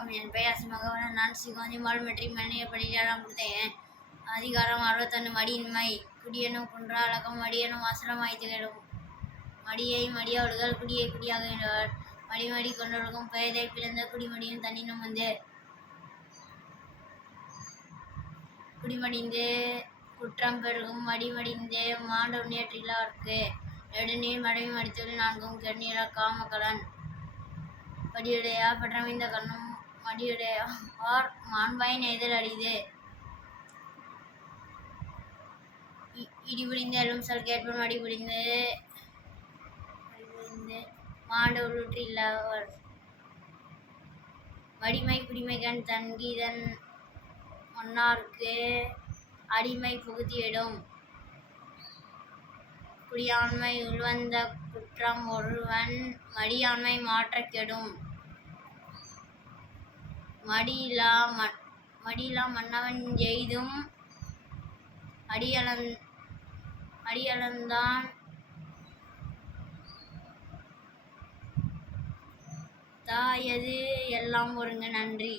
வணக்கம் என் பெயர் சிமகவனன் நான் சிகாந்தி மால் மெட்ரிக் மேல்நிலைப் பள்ளியில் கொடுத்தேன். அதிகாரம் அறுபத்தொன்று மடியின்மை. குடியனும் குன்றா அழகம் மடியனும் வசனமாய் திகழும் மடியை மடியோடுகள் குடியை குடியாக குடியாகின்றவர் மடிமடி கொண்டொழுகும் பெயரை பிறந்த குடிமடியும் தண்ணினும் வந்து குடிமடிந்து குற்றம் பெருகும். மடிமடிந்து மாண்ட முன்னேற்றிலார்க்கு நெடுநீர் மடவி மடித்துள் நான்கும் கெண்ணீர காமக்கலன் படியுடையா பற்றமைந்த கண்ணும் மடியுடையா ஆர் மாண்பாய் நெய்தல் அரிது இ- இடிபுடிந்து சொல் கேட்பன் மடிபுடிந்து மடிபுடிந்து மாண்ட உள்ளுற்றில்லவர் வடிமை குடிமை கண் தன்கீதன் மன்னார்க்கு அடிமை புகுதியிடும் குடியாண்மை உள்வந்த குற்றம் ஒருவன் மடியாண்மை மாற்றக் கெடும் மடியிலா ம- மடியிலா மன்னவன் எய்தும் அடியளந் அடியளந்தான் தாயது எல்லாம் ஒருங்க நன்றி.